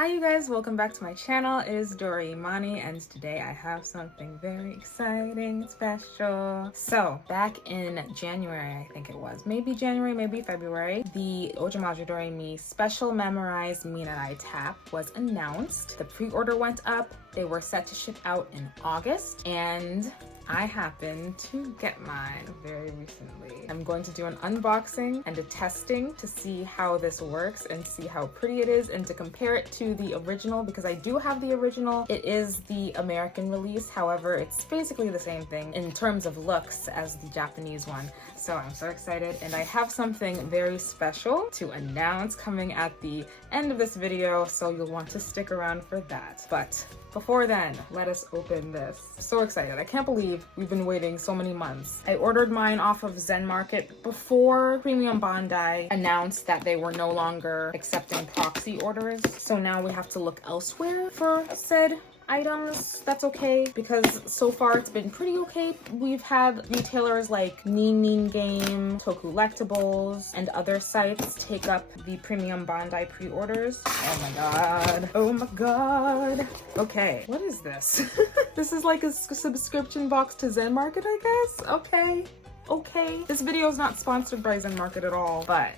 Hi you guys, welcome back to my channel. It is Doreimani and today I have something very exciting, special. So back in January, I think it was, maybe January, maybe February, the Ojamajo Doremi special memorized Minarai tap was announced. The pre-order went up. They were set to ship out in August and I happened to get mine very recently. I'm going to do an unboxing and a testing to see how this works and see how pretty it is and to compare it to the original because I do have the original. It is the American release, however, it's basically the same thing in terms of looks as the Japanese one. So I'm so excited and I have something very special to announce coming at the end of this video, so you'll want to stick around for that. But before then, let us open this. So excited. I can't believe we've been waiting so many months. I ordered mine off of Zen Market before Premium Bandai announced that they were no longer accepting proxy orders. So now we have to look elsewhere for said items. That's okay because so far it's been pretty okay. We've had retailers like Nin Game, 𝙁𝙁𝙧𝙗𝙁, and other sites take up the Premium Bandai pre-orders. Oh my god. Oh my god. Okay, what is this? This is like a subscription box to Zen Market, I guess? Okay. Okay. This video is not sponsored by Zen Market at all, but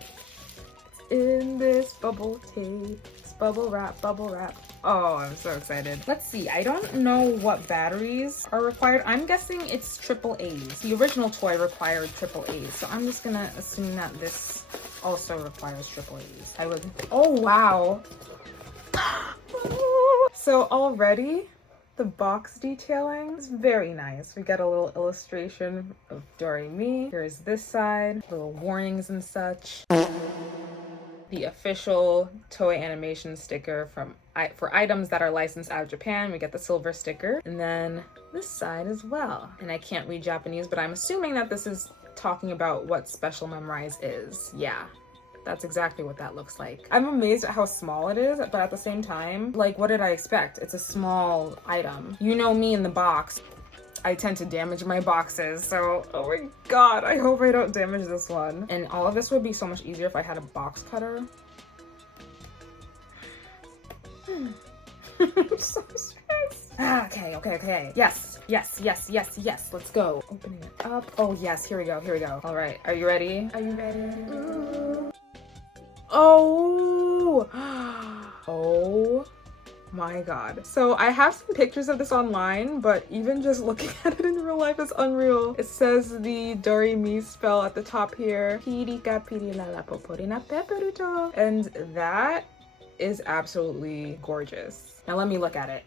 in this bubble tape, it's bubble wrap. Oh, I'm so excited. Let's see, I don't know what batteries are required. I'm guessing it's AAAs. The original toy required AAAs, so I'm just gonna assume that this also requires AAAs. Oh wow. So already, the box detailing is very nice. We got a little illustration of Doremi. Here's this side, little warnings and such. The official Toei animation sticker for items that are licensed out of Japan. We get the silver sticker. And then this side as well. And I can't read Japanese, but I'm assuming that this is talking about what Special Memorize is. Yeah. That's exactly what that looks like. I'm amazed at how small it is, but at the same time, like, what did I expect? It's a small item. You know me in the box. I tend to damage my boxes, so oh my god, I hope I don't damage this one. And all of this would be so much easier if I had a box cutter. I'm so stressed. Okay. Yes. Let's go. Opening it up. Oh yes, here we go. All right, are you ready? Ooh. Oh! Oh my god. So I have some pictures of this online, but even just looking at it in real life is unreal. It says the Doremi spell at the top here. And that is absolutely gorgeous. Now let me look at it.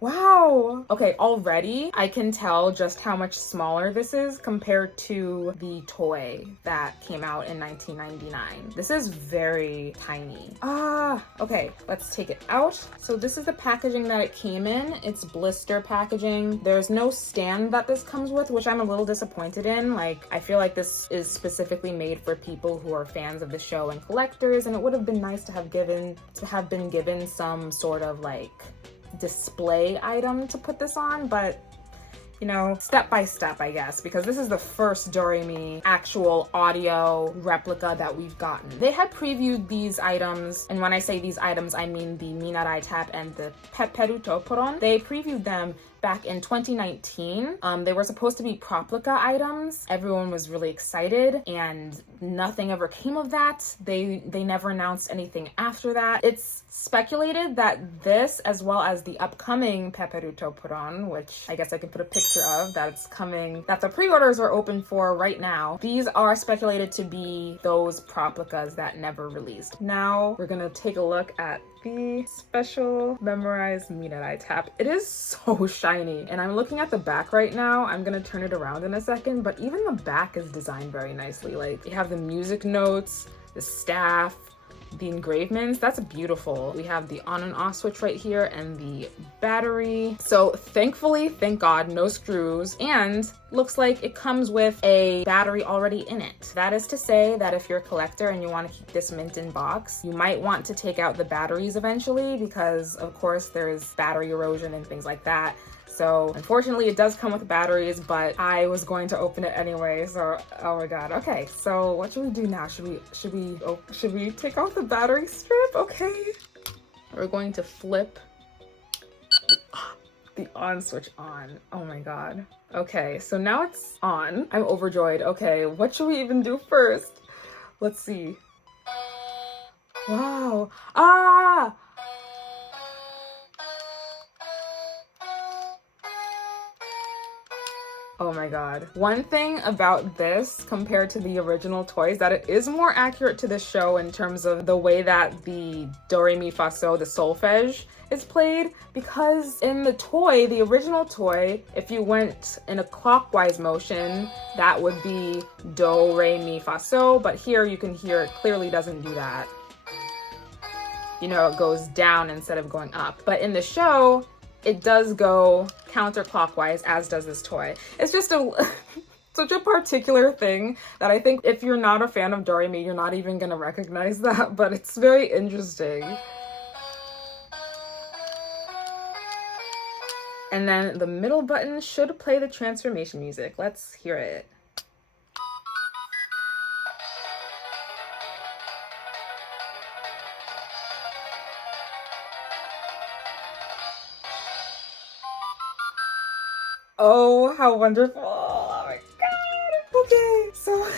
Wow. Okay, already I can tell just how much smaller this is compared to the toy that came out in 1999. This is very tiny. Okay, let's take it out. So this is the packaging that it came in. It's blister packaging. There's no stand that this comes with, which I'm a little disappointed in. Like, I feel like this is specifically made for people who are fans of the show and collectors, and it would have been nice to have been given some sort of like display item to put this on, but you know, step by step, I guess, because this is the first Doremi actual audio replica that we've gotten. They had previewed these items, and when I say these items, I mean the Minarai tap and the 𝙁𝙁𝙧𝙗𝙁 poron. They previewed them back in 2019. They were supposed to be replica items. Everyone was really excited and nothing ever came of that. They never announced anything after that. It's speculated that this, as well as the upcoming 𝙁𝙁𝙧𝙗𝙁 poron, which I guess I can put a picture of, that it's coming, that the pre-orders are open for right now. These are speculated to be those replicas that never released. Now we're gonna take a look at the special memorized Minarai tap. It is so shiny, and I'm looking at the back right now. I'm gonna turn it around in a second, but even the back is designed very nicely. Like, you have the music notes, the staff, the engravements. That's beautiful. We have the on and off switch right here and the battery. So thankfully, thank God, no screws, and looks like it comes with a battery already in it. That is to say that if you're a collector and you want to keep this mint in box, you might want to take out the batteries eventually because of course there's battery erosion and things like that. So unfortunately it does come with batteries, but I was going to open it anyway, so oh my god. Okay, so what should we do now? Should we take off the battery strip? Okay. We're going to flip the on switch on. Oh my god. Okay, so now it's on. I'm overjoyed. Okay, what should we even do first? Let's see. Wow. Ah! Oh my god. One thing about this compared to the original toy is that it is more accurate to the show in terms of the way that the do, re, mi, fa, 𝙀, the solfege is played, because in the toy, the original toy, if you went in a clockwise motion, that would be do, re, mi, fa, 𝙀, but here you can hear it clearly doesn't do that. You know, it goes down instead of going up. But in the show, it does go counterclockwise, as does this toy. It's just such a particular thing that I think if you're not a fan of Doremi, you're not even gonna recognize that, but it's very interesting. And then the middle button should play the transformation music. Let's hear it. Oh, how wonderful. Oh my god. Okay, so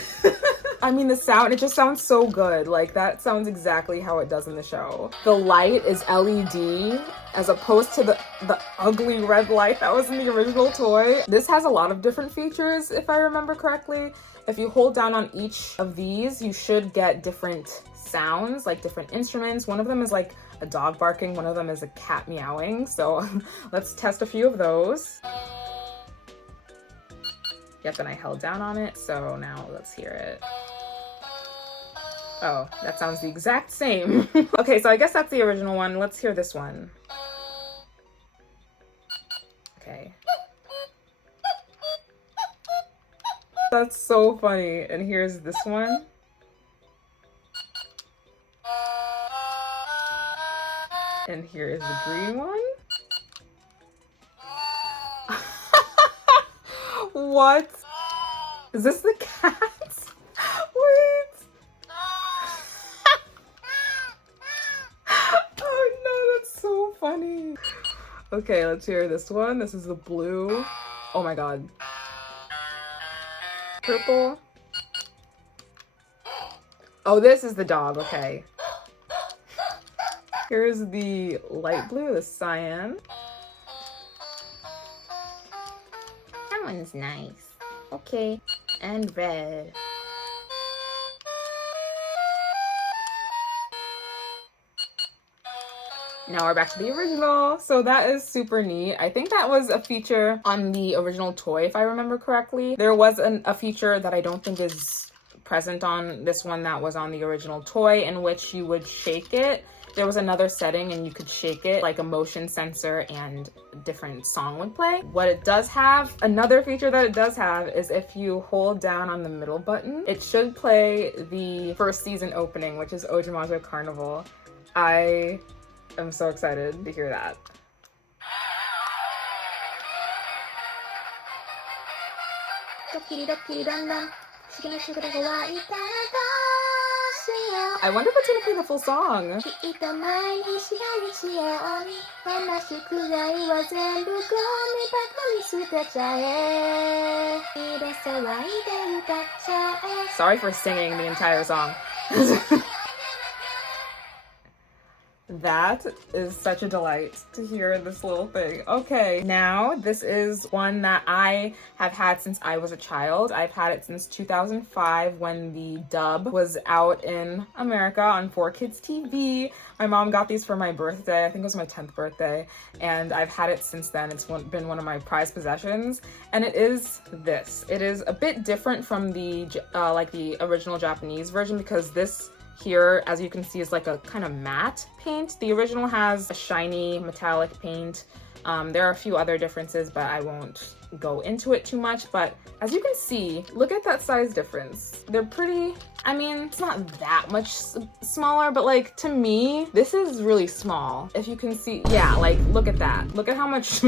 I mean, the sound, it just sounds so good. Like, that sounds exactly how it does in the show. The light is LED as opposed to the ugly red light that was in the original toy. This has a lot of different features, if I remember correctly. If you hold down on each of these, you should get different sounds, like different instruments. One of them is like a dog barking, one of them is a cat meowing. So let's test a few of those. Yep, and I held down on it, so now let's hear it. Oh, that sounds the exact same. Okay, so I guess that's the original one. Let's hear this one. Okay. That's so funny. And here's this one. And here is the green one. What? Is this the cat? Wait. Oh no, that's so funny. Okay, let's hear this one. This is the blue. Oh my god. Purple. Oh, this is the dog. Okay. Here's the light blue, the cyan. That one's nice. Okay. And red. Now we're back to the original. So that is super neat. I think that was a feature on the original toy, if I remember correctly. There was a feature that I don't think is present on this one that was on the original toy, in which you would shake it. There was another setting and you could shake it, like a motion sensor, and a different song would play. What it does have, another feature that it does have, is if you hold down on the middle button, it should play the first season opening, which is Ojamajo Carnival. I am so excited to hear that. I wonder if it's gonna play the full song. Sorry for singing the entire song. That is such a delight to hear this little thing. Okay, now this is one that I have had since I was a child. I've had it since 2005 when the dub was out in America on 4Kids TV. My mom got these for my birthday. I think it was my 10th birthday. And I've had it since then. It's been one of my prized possessions. And it is this. It is a bit different from the like the original Japanese version, because this here, as you can see, is like a kind of matte paint. The original has a shiny metallic paint. There are a few other differences, but I won't go into it too much. But as you can see, look at that size difference. They're pretty, I mean, it's not that much smaller, but like, to me, this is really small. If you can see, yeah, like, look at that. Look at how much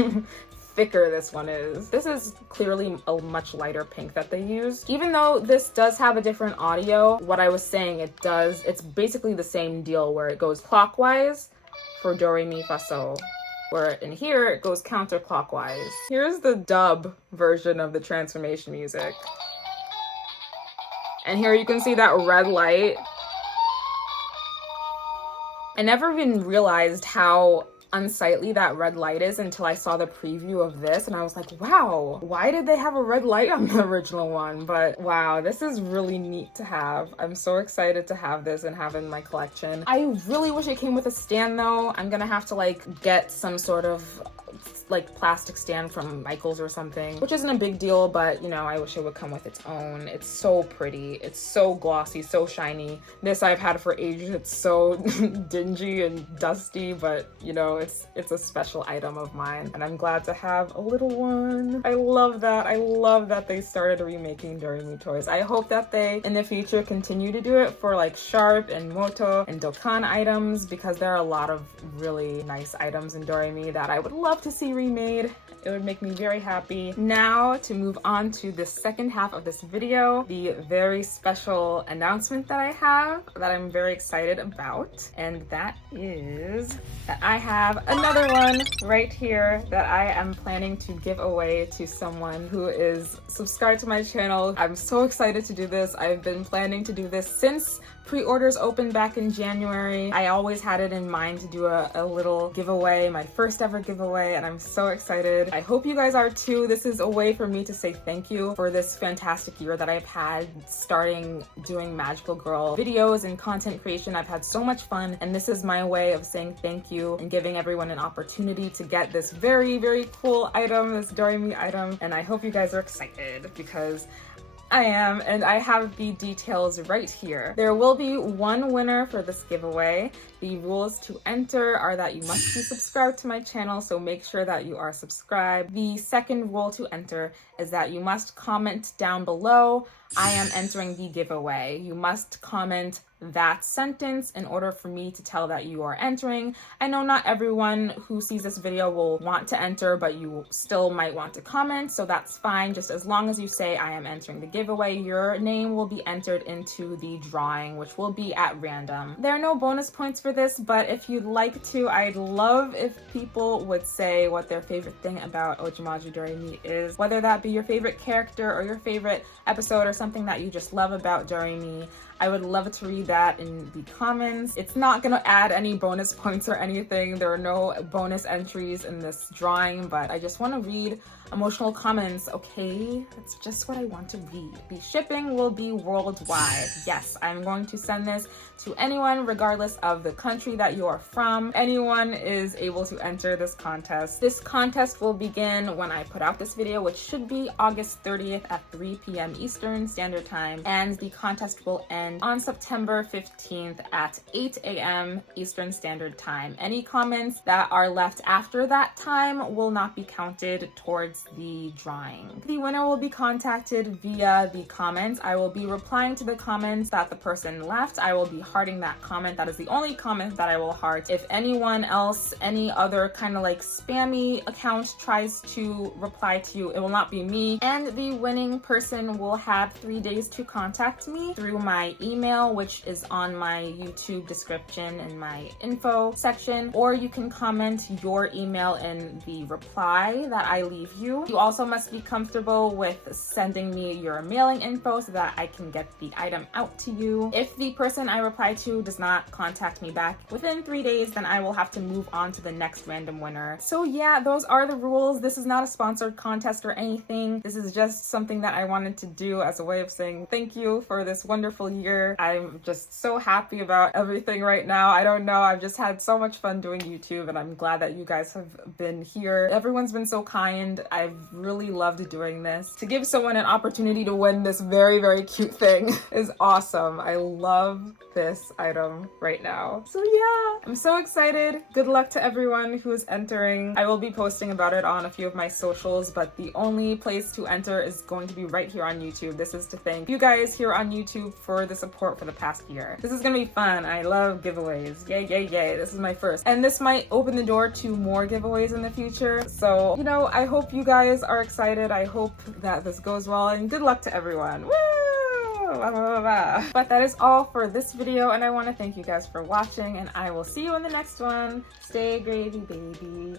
thicker this one is. This is clearly a much lighter pink that they used. Even though this does have a different audio, what I was saying, it's basically the same deal where it goes clockwise for Do Re Mi Fa So, where in here it goes counterclockwise. Here's the dub version of the transformation music. And here you can see that red light. I never even realized how unsightly that red light is until I saw the preview of this, and I was like, wow, why did they have a red light on the original one? But wow, this is really neat to have. I'm so excited to have this and have it in my collection. I really wish it came with a stand though. I'm gonna have to like get some sort of like plastic stand from Michael's or something, which isn't a big deal, but you know, I wish it would come with its own. It's so pretty, it's so glossy, so shiny. This I've had for ages. It's so dingy and dusty, but you know, it's a special item of mine, and I'm glad to have a little one. I love that. I love that they started remaking Do Re Mi toys. I hope that they in the future continue to do it for like Sharp and Moto and Dokkan items, because there are a lot of really nice items in Do Re Mi that I would love to see remade. It would make me very happy. Now to move on to the second half of this video, the very special announcement that I have that I'm very excited about, and that is that I have another one right here that I am planning to give away to someone who is subscribed to my channel. I'm so excited to do this. I've been planning to do this since pre-orders opened back in January. I always had it in mind to do a little giveaway, my first ever giveaway, and I'm so excited. I hope you guys are too. This is a way for me to say thank you for this fantastic year that I've had starting doing Magical Girl videos and content creation. I've had so much fun, and this is my way of saying thank you and giving everyone an opportunity to get this very, very cool item, this Do Re Mi item, and I hope you guys are excited because I am, and I have the details right here. There will be one winner for this giveaway. The rules to enter are that you must be subscribed to my channel, so make sure that you are subscribed. The second rule to enter is that you must comment down below, "I am entering the giveaway." You must comment that sentence in order for me to tell that you are entering. I know not everyone who sees this video will want to enter, but you still might want to comment, so that's fine. Just as long as you say "I am entering the giveaway," your name will be entered into the drawing, which will be at random. There are no bonus points for this, but if you'd like to, I'd love if people would say what their favorite thing about Ojamajo Doremi is, whether that be your favorite character or your favorite episode or something that you just love about Doremi. I would love to read that in the comments. It's not gonna add any bonus points or anything. There are no bonus entries in this drawing, but I just want to read emotional comments, okay? That's just what I want to read. The shipping will be worldwide. Yes, I'm going to send this to anyone regardless of the country that you are from. Anyone is able to enter this contest. This contest will begin when I put out this video, which should be August 30th at 3 p.m. Eastern Standard Time, and the contest will end on September 15th at 8 a.m. Eastern Standard Time. Any comments that are left after that time will not be counted towards the drawing. The winner will be contacted via the comments. I will be replying to the comments that the person left. I will be hearting that comment. That is the only comment that I will heart. If anyone else, any other kind of like spammy account tries to reply to you, it will not be me. And the winning person will have 3 days to contact me through my email, which is on my YouTube description in my info section, or you can comment your email in the reply that I leave you. You also must be comfortable with sending me your mailing info so that I can get the item out to you. If the person I reply to does not contact me back within 3 days, then I will have to move on to the next random winner. So yeah, those are the rules. This is not a sponsored contest or anything. This is just something that I wanted to do as a way of saying thank you for this wonderful year. I'm just so happy about everything right now. I don't know, I've just had so much fun doing YouTube, and I'm glad that you guys have been here. Everyone's been so kind. I've really loved doing this. To give someone an opportunity to win this very, very cute thing is awesome. I love this item right now. So yeah, I'm so excited. Good luck to everyone who is entering. I will be posting about it on a few of my socials, but the only place to enter is going to be right here on YouTube. This is to thank you guys here on YouTube for the support for the past year. This is gonna be fun. I love giveaways. Yay, yay, yay. This is my first. And this might open the door to more giveaways in the future. So, you know, I hope you guys are excited. I hope that this goes well, and good luck to everyone. Woo! blah, blah, blah, blah. But that is all for this video, and I want to thank you guys for watching, and I will see you in the next one. Stay gravy, baby.